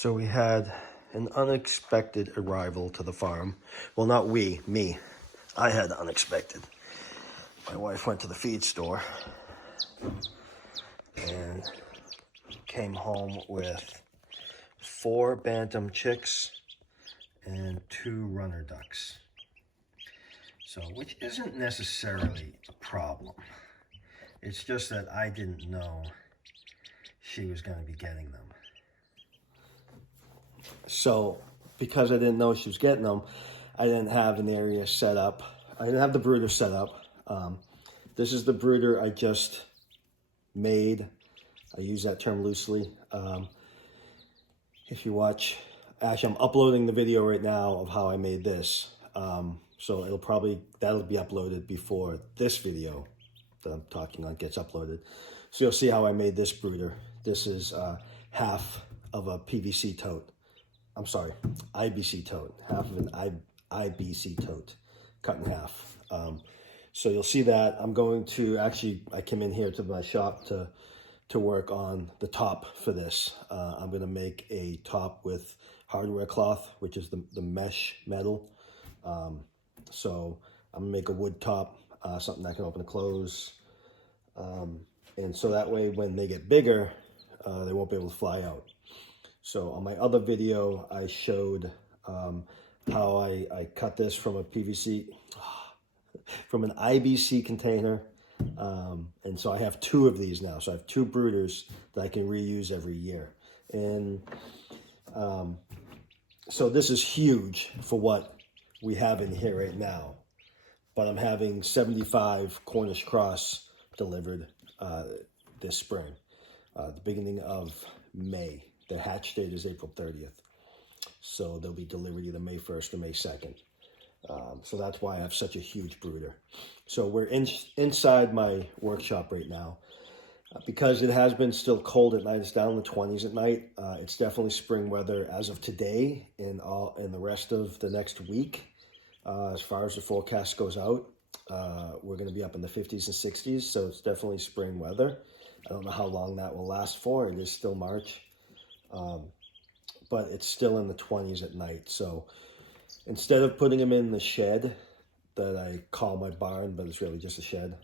So we had an unexpected arrival to the farm. Well, not we, me. I had unexpected. My wife went to the feed store and came home with 4 bantam chicks and 2 runner ducks. So, which isn't necessarily a problem. It's just that I didn't know she was going to be getting them. So, because I didn't know she was getting them, I didn't have an area set up. I didn't have the brooder set up. This is the brooder I just made. I use that term loosely. If you watch, actually I'm uploading the video right now of how I made this. So that'll be uploaded before this video that I'm talking on gets uploaded. So you'll see how I made this brooder. This is half of a PVC tote. I'm sorry, IBC tote. Half of an IBC tote, cut in half. So you'll see that. I'm going to, actually, I came in here to my shop to work on the top for this. I'm going to make a top with hardware cloth, which is the mesh metal. So I'm going to make a wood top, something that can open and close. And so that way when they get bigger, they won't be able to fly out. So on my other video, I showed how I cut this from a PVC, from an IBC container. And so I have 2 of these now. So I have 2 brooders that I can reuse every year. And so this is huge for what we have in here right now. But I'm having 75 Cornish cross delivered this spring, the beginning of May. The hatch date is April 30th. So they'll be delivered either May 1st or May 2nd. So that's why I have such a huge brooder. So we're inside my workshop right now. Because it has been still cold at night, it's down in the 20s at night. It's definitely spring weather as of today and the rest of the next week. As far as the forecast goes out, we're going to be up in the 50s and 60s. So it's definitely spring weather. I don't know how long that will last for. It is still March. But it's still in the 20s at night. So instead of putting them in the shed that I call my barn, but it's really just a shed,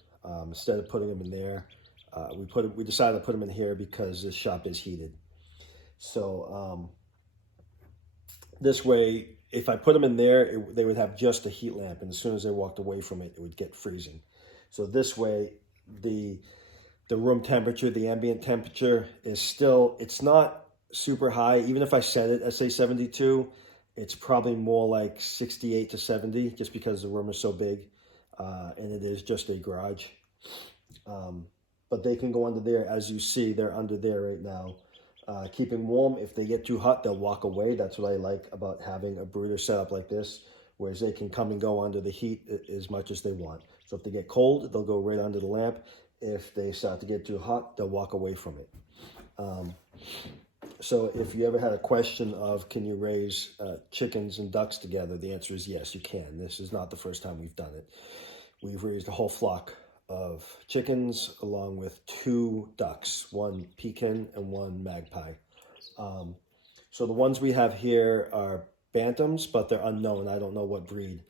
instead of putting them in there, we decided to put them in here because this shop is heated. So this way, if I put them in there, they would have just a heat lamp, and as soon as they walked away from it, it would get freezing. So this way, the room temperature, the ambient temperature is still, it's not super high. Even if I set it at say 72, it's probably more like 68 to 70 just because the room is so big, and it is just a garage. But they can go under there. As you see, they're under there right now, keeping warm. If they get too hot, they'll walk away. That's what I like about having a brooder set up like this, whereas they can come and go under the heat as much as they want. So if they get cold, they'll go right under the lamp. If they start to get too hot, they'll walk away from it. So if you ever had a question of can you raise chickens and ducks together, the answer is yes, you can. This is not the first time we've done it. We've raised a whole flock of chickens along with 2 ducks, 1 pekin and 1 magpie. So the ones we have here are bantams, but they're unknown. I don't know what breed.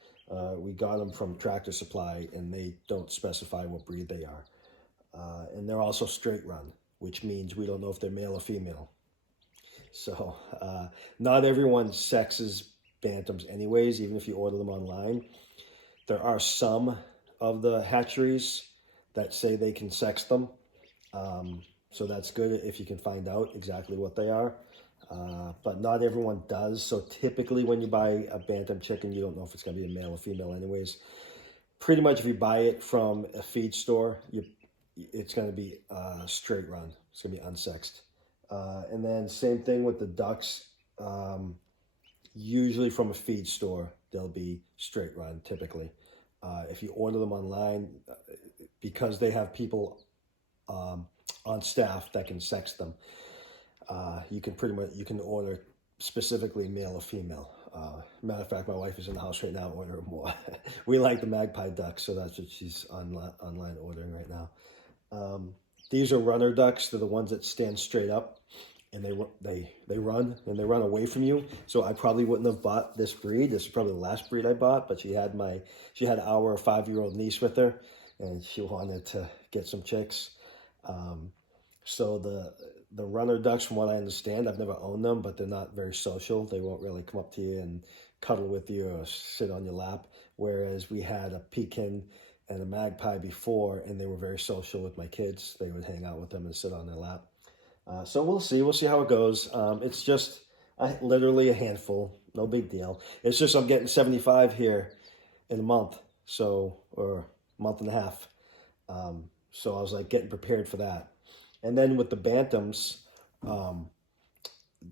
We got them from Tractor Supply, and they don't specify what breed they are. And they're also straight run, which means we don't know if they're male or female. So not everyone sexes bantams anyways, even if you order them online. There are some of the hatcheries that say they can sex them. So that's good if you can find out exactly what they are. But not everyone does. So typically when you buy a bantam chicken, you don't know if it's going to be a male or female anyways. Pretty much if you buy it from a feed store, it's going to be straight run. It's going to be unsexed. And then same thing with the ducks. Usually from a feed store, they'll be straight run typically. If you order them online, because they have people on staff that can sex them, you can order specifically male or female. Matter of fact, my wife is in the house right now ordering more. We like the magpie ducks, so that's what she's online ordering right now. These are runner ducks. They're the ones that stand straight up. and they run and they run away from you. So I probably wouldn't have bought this breed. This is probably the last breed I bought, but she had our 5-year-old niece with her, and she wanted to get some chicks. So the runner ducks, from what I understand, I've never owned them, but they're not very social. They won't really come up to you and cuddle with you or sit on your lap. Whereas we had a pekin and a magpie before, and they were very social with my kids. They would hang out with them and sit on their lap. So we'll see how it goes. It's just literally a handful, no big deal. It's just I'm getting 75 here in a month, or a month and a half. So I was like getting prepared for that. And then with the bantams,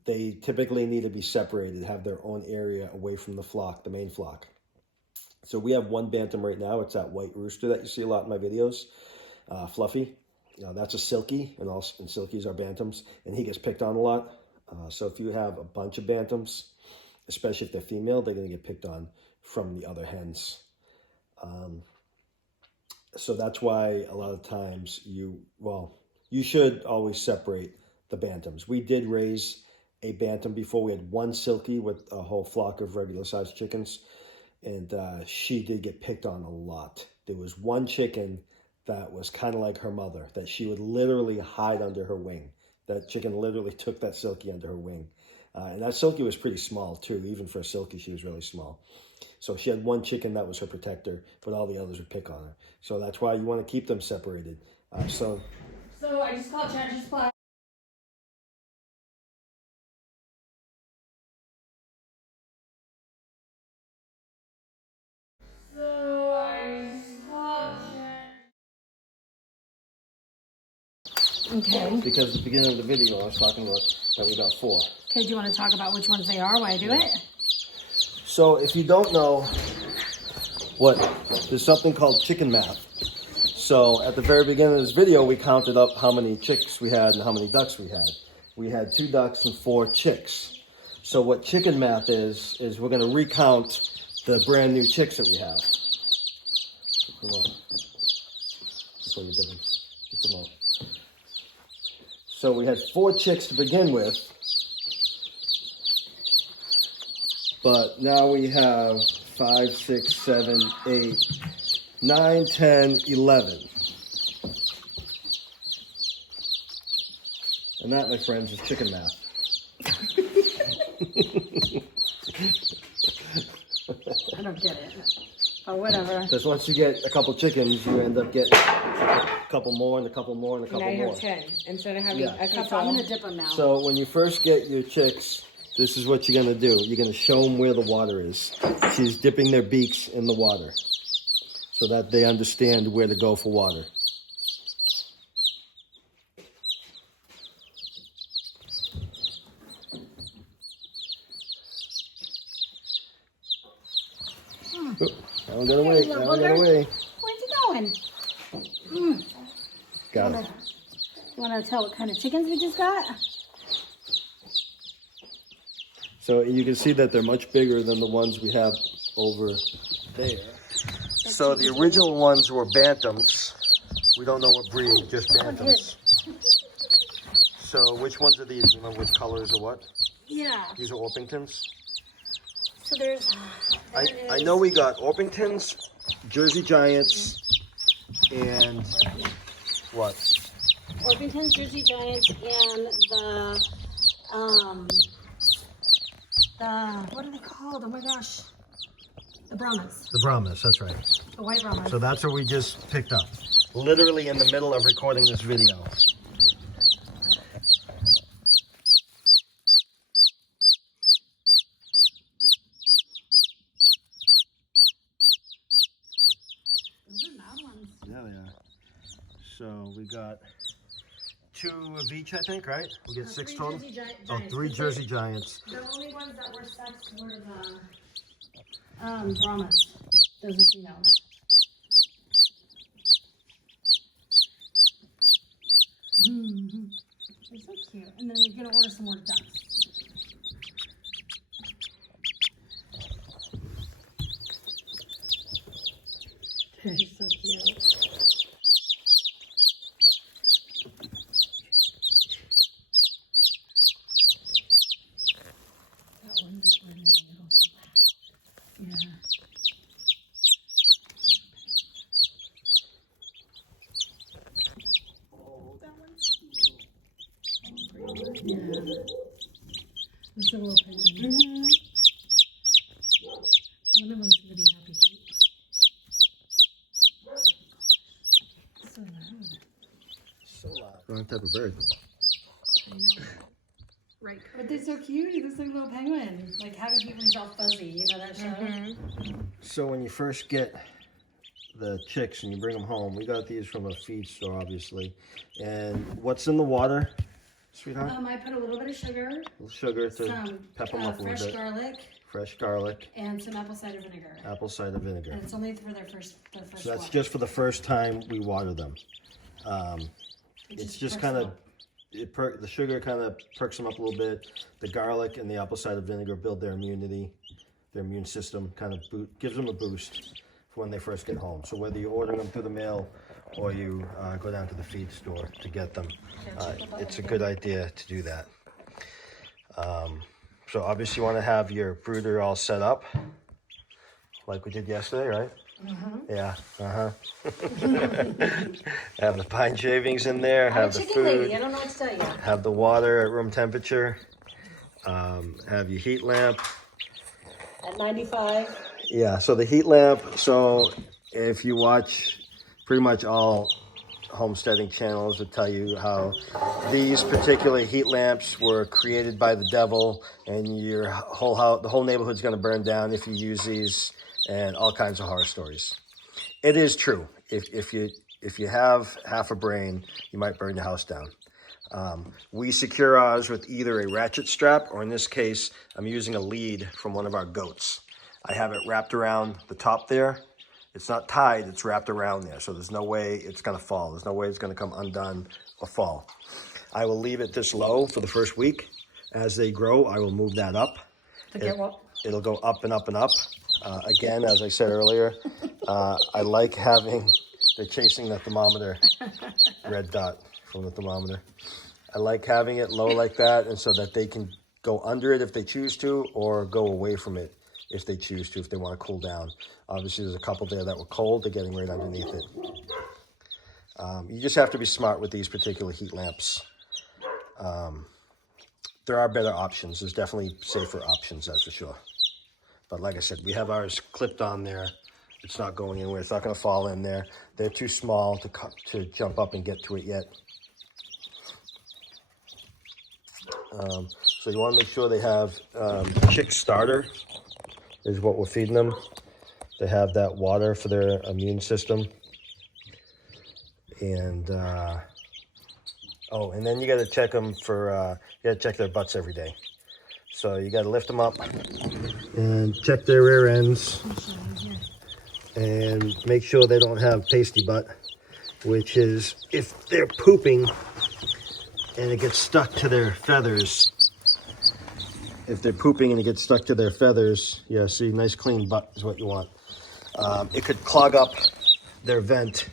they typically need to be separated, have their own area away from the flock, the main flock. So we have one bantam right now. It's that white rooster that you see a lot in my videos, Fluffy. That's a silky, and silkies are bantams, and he gets picked on a lot. So if you have a bunch of bantams, especially if they're female, they're going to get picked on from the other hens. So that's why a lot of times you should always separate the bantams. We did raise a bantam before. We had one silky with a whole flock of regular sized chickens, and she did get picked on a lot. There was one chicken that was kind of like her mother, that she would literally hide under her wing. That chicken literally took that silky under her wing. And that silky was pretty small too. Even for a silky, she was really small. So she had one chicken that was her protector, but all the others would pick on her. So that's why you want to keep them separated. So I just called Chat Supply. Okay. Because at the beginning of the video, I was talking about that we got 4. Okay, do you want to talk about which ones they are while I do it? So if you don't know there's something called chicken math. So at the very beginning of this video, we counted up how many chicks we had and how many ducks we had. We had 2 ducks and 4 chicks. So what chicken math is we're going to recount the brand new chicks that we have. Come on. That's what you're doing. Come on. So we had 4 chicks to begin with, but now we have 5, 6, 7, 8, 9, 10, 11. And that, my friends, is chicken math. I don't get it, but whatever. Because once you get a couple chickens, you end up getting a couple more and a couple more and a couple more. Now you have 10 instead of having a couple. So I'm going to dip them now. So when you first get your chicks, this is what you're going to do. You're going to show them where the water is. She's dipping their beaks in the water so that they understand where to go for water. Oh, that one got away. That one got away. Where's he going? Got it. You want to tell what kind of chickens we just got? So you can see that they're much bigger than the ones we have over there. So the original ones were bantams. We don't know what breed, just bantams. So which ones are these? You know which colors or what? Yeah. These are Orpingtons? So there's... I know we got Orpingtons, Jersey Giants, and what? Orpingtons, Jersey Giants, and what are they called? Oh my gosh. The Brahmas. The Brahmas, that's right. The white Brahmas. So that's what we just picked up. Literally in the middle of recording this video. Those are loud ones. Yeah, they are. So we got 2 of each, I think, right? We get 6 total? Oh, 3 Jersey Giants. The only ones that were sexed were the Brahmas. Those are females. They're so cute. And then we're going to order some more ducks. They're so cute. Yeah. This little penguin. Mm-hmm. One of them's gonna be happy feet. So loud. So loud. Wrong type of bird. I know. Right. But they're so cute. He looks like a little penguin. Like Happy Feet when he's all fuzzy. You know that show? Mm-hmm. So when you first get the chicks and you bring them home, we got these from a feed store, obviously. And what's in the water, sweetheart? I put a little bit of sugar, A little sugar to some pep them up a little fresh bit. garlic, Fresh garlic, and some apple cider vinegar. apple cider vinegar. And it's only for their first So that's water. just for the first time we water them. It's just kind of, the sugar kind of perks them up a little bit. The garlic and the apple cider vinegar build their immunity, their immune system, kind of gives them a boost for when they first get home. So whether you're ordering them through the mail or you go down to the feed store to get them, it's a good idea to do that. So obviously you want to have your brooder all set up like we did yesterday, right? Mm-hmm. Yeah. Have the pine shavings in there. Have the food. Lady. I don't know what to tell you. Have the water at room temperature. Have your heat lamp At 95. Yeah. So the heat lamp. So if you watch pretty much all homesteading channels, will tell you how these particular heat lamps were created by the devil, and your whole house, the whole neighborhood's going to burn down if you use these. And all kinds of horror stories. It is true. If you have half a brain, you might burn your house down. We secure ours with either a ratchet strap, or in this case, I'm using a lead from one of our goats. I have it wrapped around the top there. It's not tied, it's wrapped around there. So there's no way it's gonna fall. There's no way it's gonna come undone or fall. I will leave it this low for the first week. As they grow, I will move that up. It'll go up and up and up. Again, as I said earlier, I like having, they're chasing the thermometer, red dot from the thermometer. I like having it low like that, and so that they can go under it if they choose to, or go away from it if they choose to, if they want to cool down. Obviously, there's a couple there that were cold. They're getting right underneath it. You just have to be smart with these particular heat lamps. There are better options. There's definitely safer options, that's for sure. But like I said, we have ours clipped on there. It's not going anywhere. It's not going to fall in there. They're too small to jump up and get to it yet. So you want to make sure they have chick starter is what we're feeding them. They have that water for their immune system. And and then you got to check them for, you got to check their butts every day. So you got to lift them up and check their rear ends and make sure they don't have pasty butt, which is if they're pooping and it gets stuck to their feathers. If they're pooping and it gets stuck to their feathers, yeah, see, nice clean butt is what you want. It could clog up their vent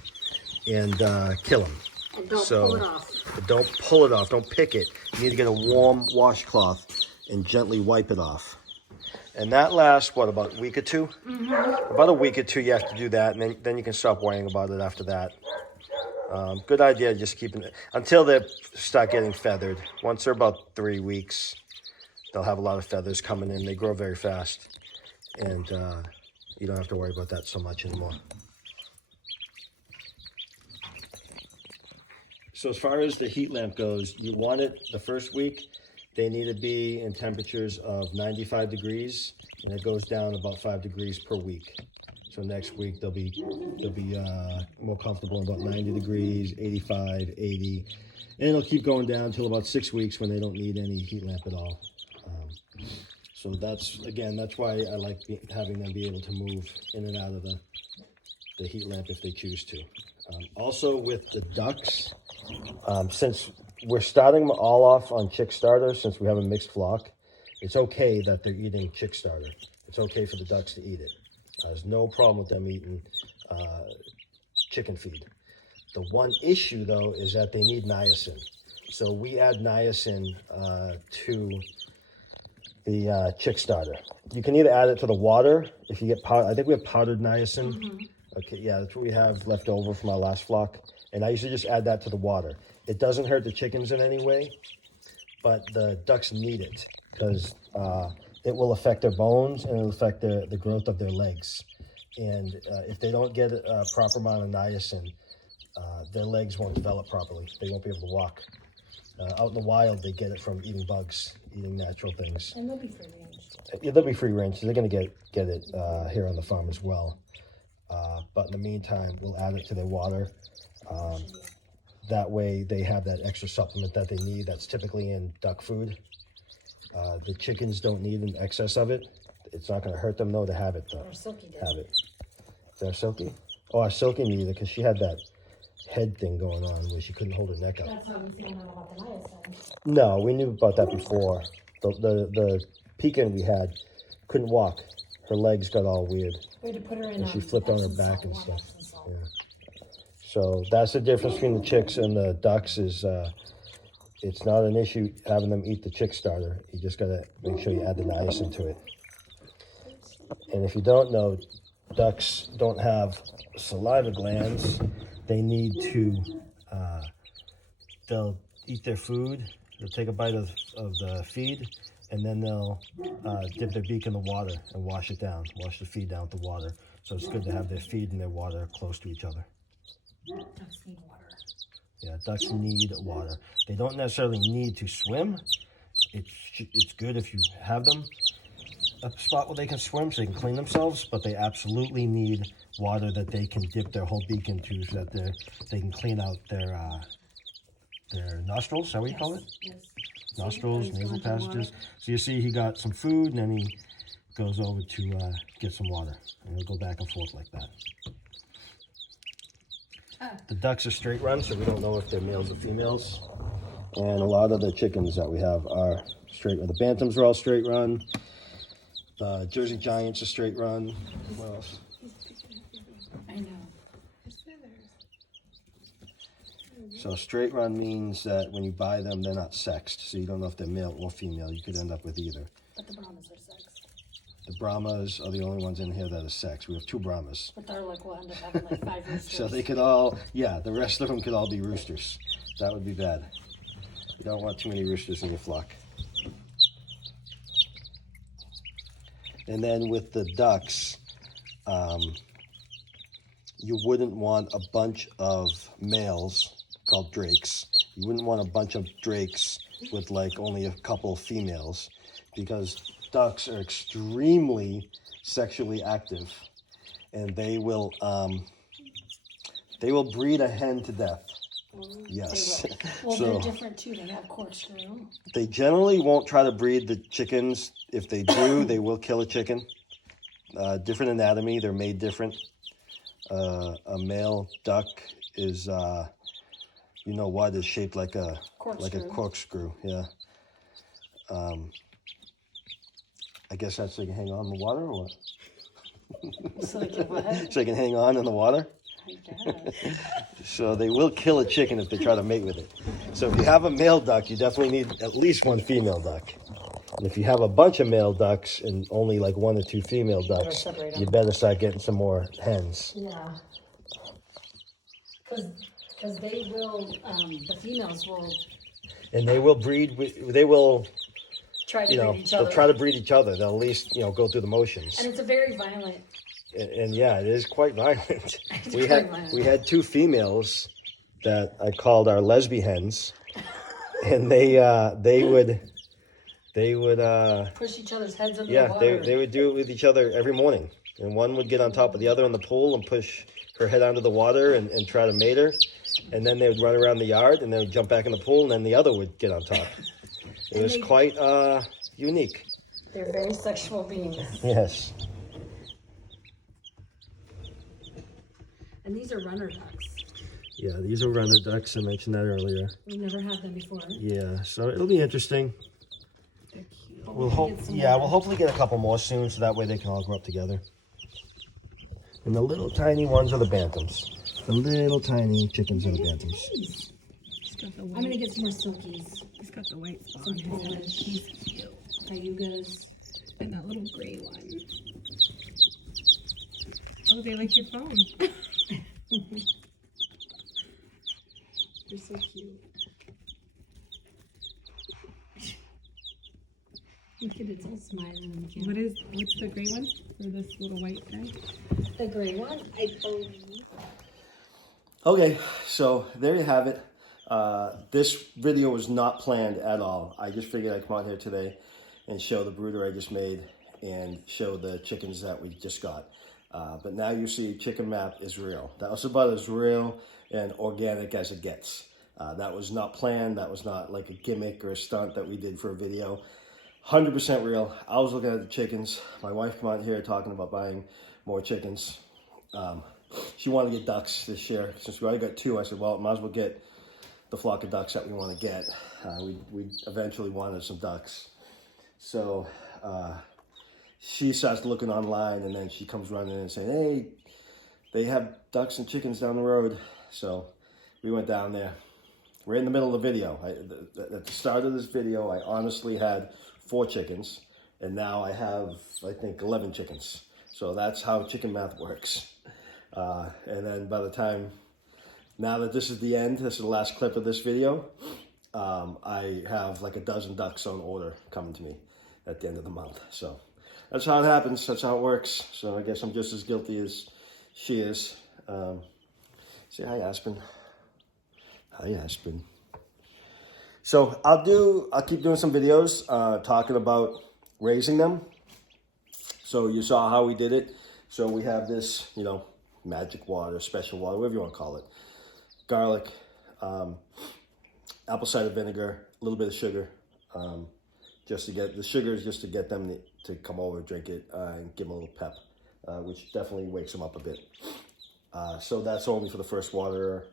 and kill them. And don't pull it off. Don't pull it off. Don't pick it. You need to get a warm washcloth and gently wipe it off. And that lasts, what, about a week or two? Mm-hmm. About a week or two you have to do that, and then you can stop worrying about it after that. Good idea, just keeping it, until they start getting feathered. Once they're about 3 weeks, they'll have a lot of feathers coming in. They grow very fast, and you don't have to worry about that so much anymore. So as far as the heat lamp goes, you want it the first week. They need to be in temperatures of 95 degrees, and it goes down about 5 degrees per week. So next week they'll be more comfortable in about 90 degrees, 85, 80, and it'll keep going down until about 6 weeks when they don't need any heat lamp at all. So that's why I like having them be able to move in and out of the heat lamp if they choose to. Also with the ducks, since we're starting them all off on chick starter, since we have a mixed flock, it's okay that they're eating chick starter. It's okay for the ducks to eat it. There's no problem with them eating chicken feed. The one issue, though, is that they need niacin. So we add niacin to the chick starter. You can either add it to the water if you get powder. I think we have powdered niacin. Mm-hmm. Okay, yeah, that's what we have left over from our last flock. And I usually just add that to the water. It doesn't hurt the chickens in any way, but the ducks need it because it will affect their bones and it'll affect the growth of their legs. And if they don't get a proper amount of niacin, their legs won't develop properly. They won't be able to walk. Out in the wild, they get it from eating bugs, eating natural things. And they'll be free range. Yeah, they'll be free range. They're going to get it here on the farm as well. But in the meantime, we'll add it to their water. That way they have that extra supplement that they need that's typically in duck food. The chickens don't need an excess of it. It's not going to hurt them though to have it though. Or Silky did. Have it. Is that Silky? Oh, our Silky needed it because she had that head thing going on where she couldn't hold her neck up. That's how we found out about the niacin. No, we knew about that before. The pecan we had couldn't walk. Her legs got all weird. We had to put her in. And she flipped on her back and warm stuff. Epsom salt. Yeah. So that's the difference between the chicks and the ducks is it's not an issue having them eat the chick starter. You just got to make sure you add the niacin to it. And if you don't know, ducks don't have saliva glands. They need to, they'll eat their food, they'll take a bite of the feed, and then they'll dip their beak in the water and wash it down, wash the feed down with the water. So it's good to have their feed and their water close to each other. Ducks need water. Yeah, ducks need water. They don't necessarily need to swim. It's good if you have them a spot where they can swim so they can clean themselves, but they absolutely need water that they can dip their whole beak into so that they can clean out their nostrils. Is that what you call it? Yes. Nostrils, nasal passages. So you see he got some food and then he goes over to get some water. And he'll go back and forth like that. The ducks are straight run, so we don't know if they're males or females. And a lot of the chickens that we have are straight run. The bantams are all straight run. Jersey Giants are straight run. What else? I know. So straight run means that when you buy them, they're not sexed. So you don't know if they're male or female. You could end up with either. But the Brahmas are sexed. The Brahmas are the only ones in here that are sexed. We have 2 Brahmas. But they're like, we'll end up having like 5 roosters. So they could all, yeah, the rest of them could all be roosters. That would be bad. You don't want too many roosters in your flock. And then with the ducks, you wouldn't want a bunch of males called drakes. You wouldn't want a bunch of drakes with like only a couple females because ducks are extremely sexually active and they will breed a hen to death. Yes. Well, So they're different too. They have corkscrew. they generally won't try to breed the chickens. If they do, they will kill a chicken. Different anatomy, they're made different. A male duck is, you know what, is shaped like a corkscrew. Yeah. I guess that's so they can hang on in the water, or what? So they can what? So they can hang on in the water. I guess. So they will kill a chicken if they try to mate with it. So if you have a male duck, you definitely need at least 1 female duck. And if you have a bunch of male ducks and only like 1 or 2 female ducks, you better start getting some more hens. Yeah. Because they will, the females will And they will breed. They will, try to you know, breed each other. they'll try to breed each other. They'll at least, you know, go through the motions. And it's a very violent. And yeah, it is quite violent. It's We very had violent. we had 2 females that I called our lesbian hens, and they would Push each other's heads under yeah the water. they would do it with each other every morning, and one would get on top of the other in the pool and push her head onto the water and try to mate her, and then they would run around the yard and they would jump back in the pool, and then the other would get on top. It was quite unique. They're very sexual beings. Yes. And these are runner ducks. Yeah, these are runner ducks. I mentioned that earlier. We never had them before. Yeah, so it'll be interesting. They're cute. We'll hopefully get a couple more soon, so that way they can all grow up together. And the little tiny ones are the bantams. The little tiny chickens are the bantams. He's got the white. I'm gonna get some more silkies. He's got the white spot Some on his head. Polish. He's cute. Cayugas. And that little gray one. Oh, they like your phone. They're so cute. smiling in the camera. What's the gray one? Or this little white guy? The gray one, I believe. Okay, so there you have it. This video was not planned at all. I just figured I'd come out here today and show the brooder I just made and show the chickens that we just got. But now you see chicken map is real. That was about as real and organic as it gets. That was not planned. That was not like a gimmick or a stunt that we did for a video. 100% real. I was looking at the chickens. My wife came out here talking about buying more chickens. She wanted to get ducks this year. Since we already got 2, I said, well, might as well get the flock of ducks that we want to get. We eventually wanted some ducks. So she starts looking online, and then she comes running in and saying, hey, they have ducks and chickens down the road. So we went down there. We're in the middle of the video. At the start of this video, I honestly had 4 chickens, and now I have, I think, 11 chickens. So that's how chicken math works. And then by the time, now that this is the end, this is the last clip of this video, I have like a dozen ducks on order coming to me at the end of the month. So that's how it happens. That's how it works. So I guess I'm just as guilty as she is. Say hi, Aspen. Hi, Aspen. So I'll keep doing some videos talking about raising them. So you saw how we did it. So we have this, you know, magic water, special water, whatever you want to call it. Garlic, apple cider vinegar, a little bit of sugar. Just to get, the sugar is just to get them to come over, drink it, and give them a little pep, which definitely wakes them up a bit. So that's only for the first water.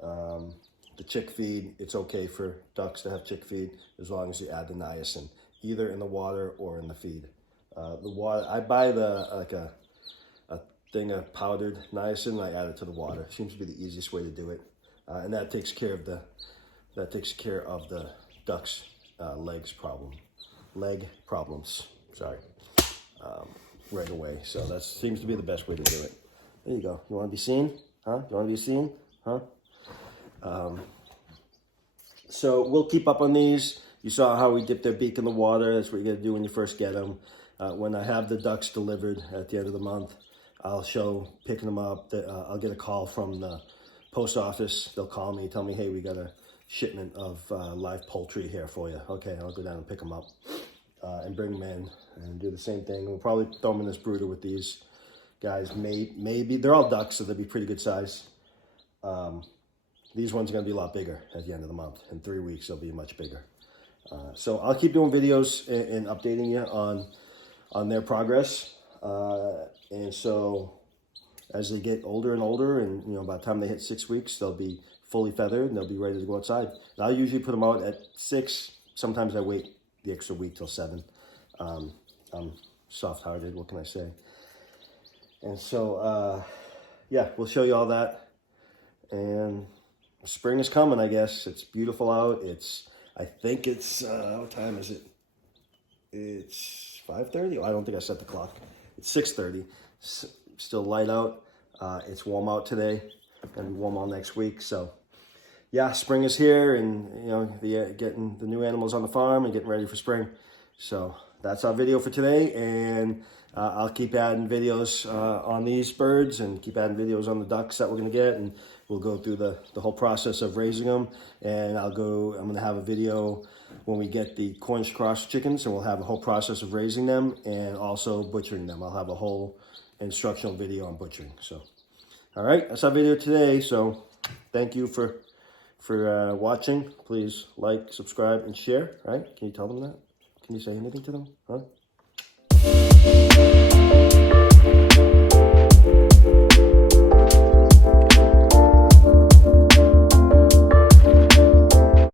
The chick feed, it's okay for ducks to have chick feed as long as you add the niacin, either in the water or in the feed. The water, I buy a thing of powdered niacin and I add it to the water. Seems to be the easiest way to do it, and that takes care of the ducks' leg problems. Sorry, right away. So that seems to be the best way to do it. There you go. You want to be seen? Huh? You want to be seen? Huh? So we'll keep up on these. You saw how we dip their beak in the water. That's what you got to do when you first get them. When I have the ducks delivered at the end of the month, I'll show picking them up. I'll get a call from the post office. They'll call me, tell me, hey, we got a shipment of live poultry here for you. Okay, I'll go down and pick them up and bring them in and do the same thing. We'll probably throw them in this brooder with these guys. Maybe they're all ducks, so they'll be pretty good size. These ones are going to be a lot bigger at the end of the month. In 3 weeks, they'll be much bigger. So I'll keep doing videos and updating you on their progress. And so as they get older and older, and you know, by the time they hit 6 weeks, they'll be fully feathered and they'll be ready to go outside. And I'll usually put them out at 6. Sometimes I wait the extra week till 7. I'm soft-hearted, what can I say? And so, yeah, we'll show you all that. And spring is coming, I guess. It's beautiful out. I think it's, what time is it? It's 5:30? Oh, I don't think I set the clock. It's 6:30. Still light out. It's warm out today. Gonna be warm all next week. So, yeah, spring is here, and you know, getting the new animals on the farm and getting ready for spring. So that's our video for today, and I'll keep adding videos on these birds and keep adding videos on the ducks that we're gonna get, and we'll go through the whole process of raising them. And I'm gonna have a video when we get the Cornish cross chickens, and we'll have a whole process of raising them and also butchering them. I'll have a whole instructional video on butchering. So, all right, that's our video today. So thank you for watching. Please like, subscribe, and share. All right, can you tell them that? Can you say anything to them? Huh?